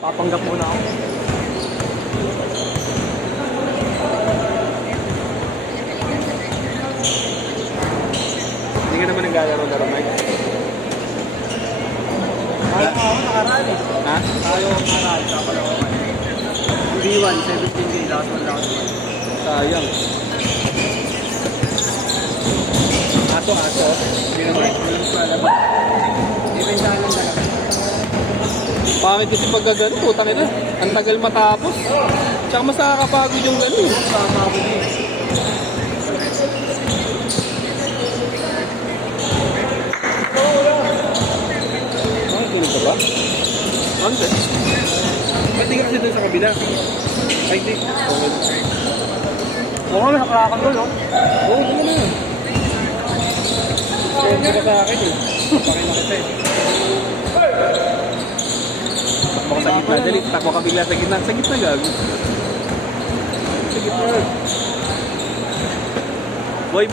Papanggap muna ako. Hindi ka naman naglalaro-laro, Mike. Kaya ako nakaraan eh. Ha? Tayo nakaraan. Kapal ako. B1, 17K. Last one. Sayang. Aso. Hindi naman. Walang pala. Ibenta lang talaga. Pangit kasi pag gano'n, putang ina. Ang tagal matapos. Tsaka mas nakakapagod yung gano'n. Tama ako din. Ah, tulog ka ba? Ano? Ba't di ka kasi doon sa kabila? Ay, di. Okay. Oo, may nakalakan doon, no? Oo, ano na. Send ka sa akin eh. Pakin na kita eh. Takbo ka sa gitna, dali. Takbo ka bigla sa gitna. Sa gitna gago. Sa gitna. Boy!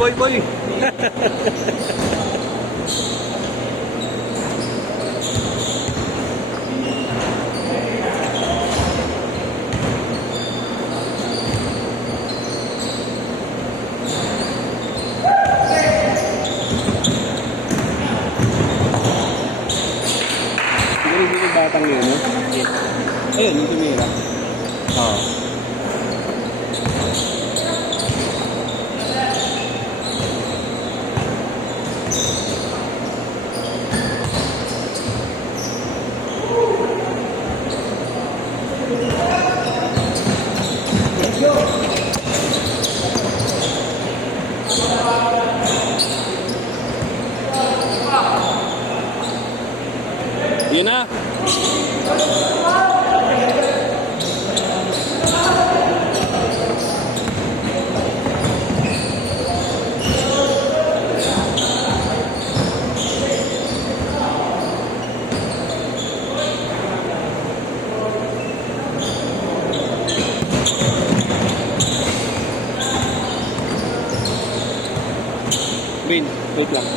Siguro hindi yung batang yun, no? Ayun, yung tumira. Oo. Yun na. Win, wait lang.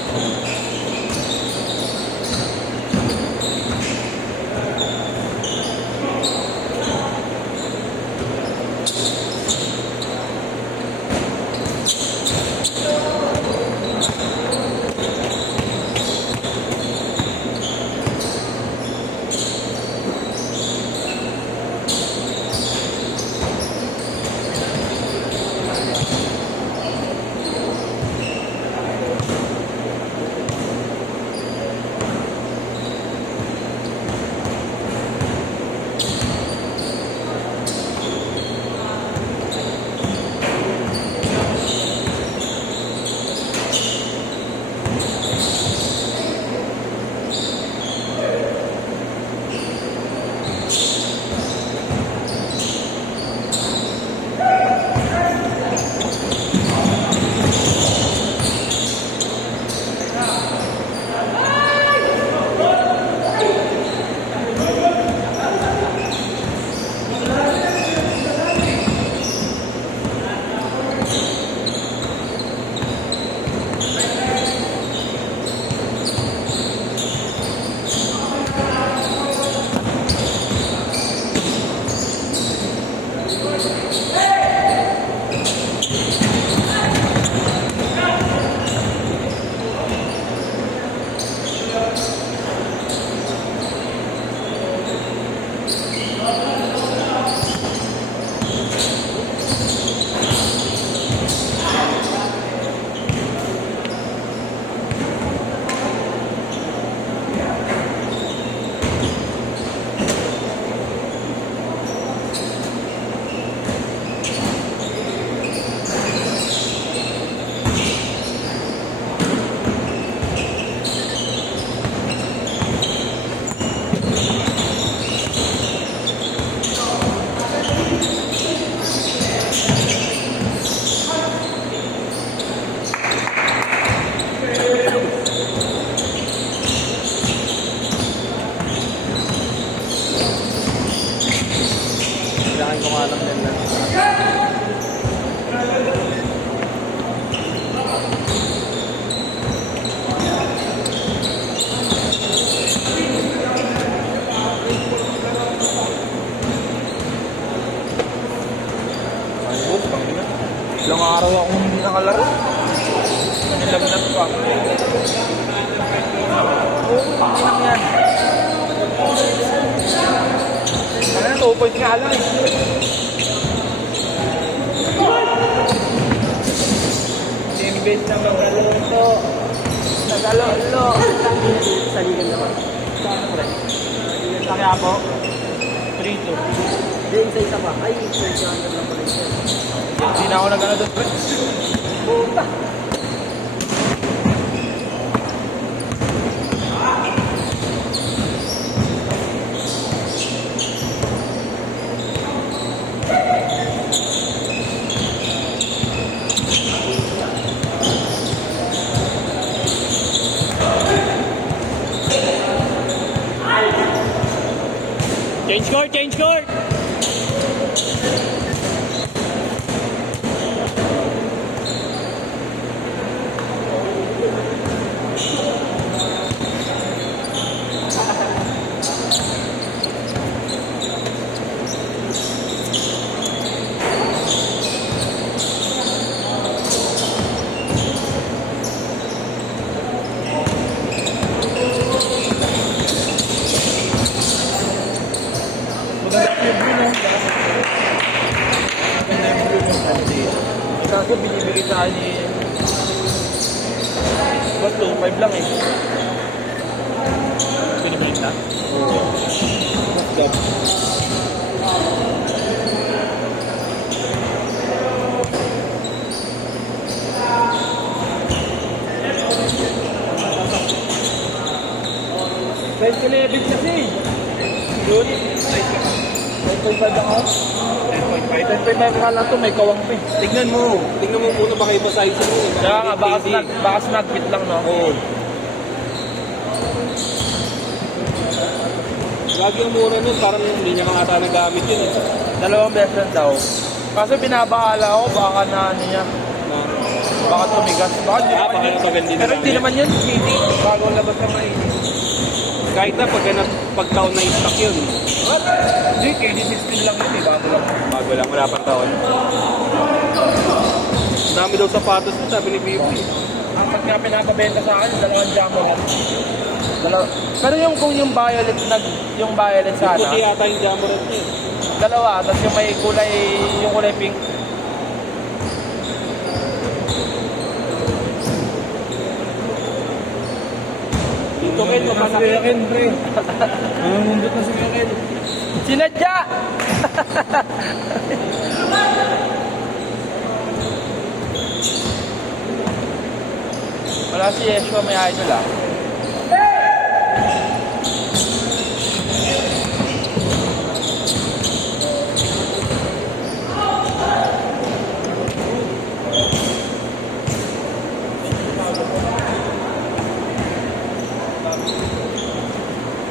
Kailangan ko nga lang din lang. Ilang araw akong hindi nakalaro. Nilagnat pa. Oo, hindi lang yan. Ano, 2 point nga lang eh. Team-base na magalolo. Nagalolo. Sa ligan naman. Saan ko rin? Sa kaya po? 3-2. Hindi, isa pa. Ay, isa lang pala siya. Hindi na ako nag-ano doon. Puta! Change court, change court! Kaso binibigay sa akin ni... Ba't 2.5 lang eh? Pinibalik na? Oo. God. Kahit ka na-ebit kasi. Yun. 10.5 ako. 10.5 nga lang to, may kawang pa eh. Tignan mo muna baka iba size mo. Kaya nga, baka snag-fit lang, no? Oo. Lagi ang mura nun, parang hindi niya kang ata nagamit yun eh. 2 beses daw. Kaso binabahala ako, baka na ano niya. Baka tumigas. Baka Baka napagandi na pero lang hindi yan. naman yun, hindi. Bago labas na mainit. Kahit na pagtaon na stock yun. What? Hindi, KD16 lang yun eh, bago lang. Bago lang, wala pang taon. Dami daw sapatos mo, sabi ni Bibo eh. Ang pag nga pinapabenta sa akin, 2 jumbo lang. Pero kung yung violet, yung violet sana, Puti yata yung Jamoran niya eh. 2, tapos yung may kulay, yung kulay pink. Dito Ken, mapasakit. Ken, pre. Mamundot na si Ken. Sinadya! Wala si Yeshua, may idol ah.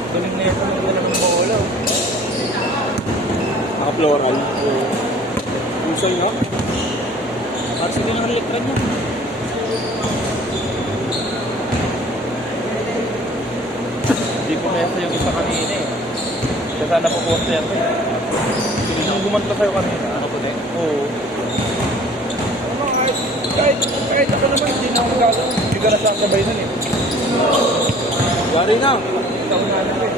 Galing na ito, nagdala ng bola. Naka-floral. Pusol no? Parang sige ng electron niya. Hindi ko mesa yung isa kanina eh. Kaya sana po poste yan eh. Yung gumantla sa'yo kanina, ano po din? Oo. Ano, kahit ako naman, hindi na ako magagawa. Hindi ka na sasabay nun eh. Yari na. Hindi ako natin eh.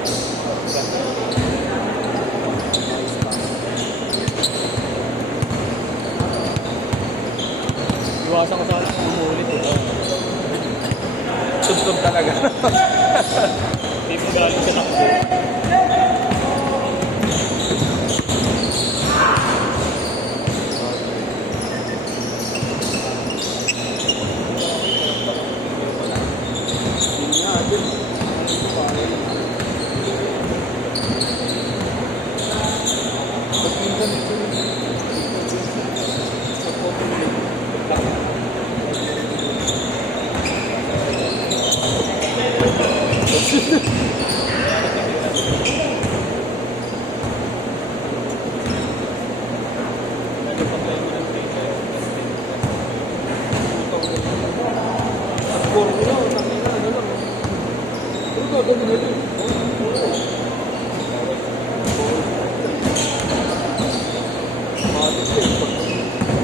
Iwasan ko sana kung umuulit eh. Tub-tub talaga. Hindi mo galing sa takbo.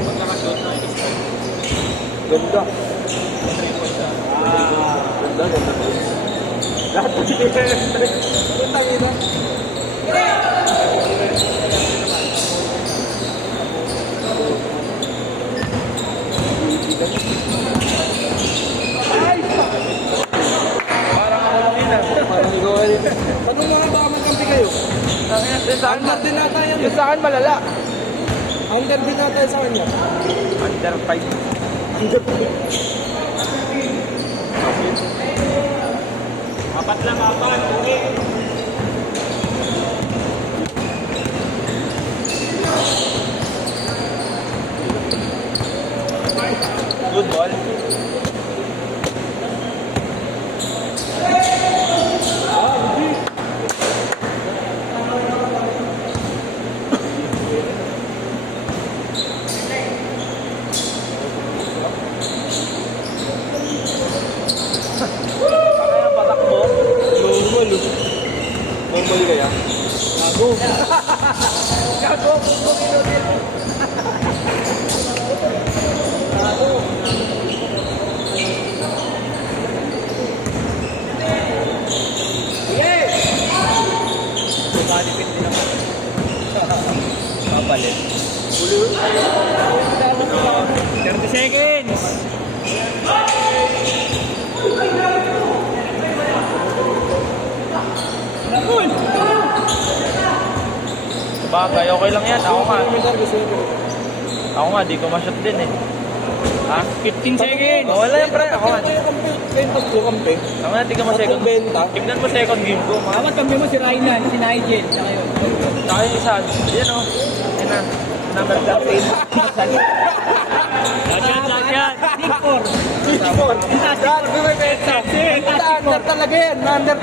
Pag nakashot na, Ganda. Ganda, ganda. Lahat po sige. Ang tangina. Parang ako kanina. Parang ikaw ay paano mga baka magkampi kayo? Saan Under din nata yan. Sa akin malala. Under din nata sa kanya. Under 5. Apat lang, apat. Okay. Good ball. Kaya ang patak mo. Normal. Normal kaya? Gago. Gago, puto kinudil. Malipit din ako. Papalit. 30 seconds! Bagay, okay lang yan. Ako nga. Ako nga, di ko ma-shot din eh. Ha? 15 seconds! Oh, wala yan, pre. Ako nga. Benta ko kampi. Ako nga, di ka ma-second. Benta. Tignan mo second game ko. Apat kami mo si Rainan, si Nigel, tsaka yun. Saka yung isa. Yan o. Yan na. Number 13. Lagyan. Big 4. Under talaga yan. Under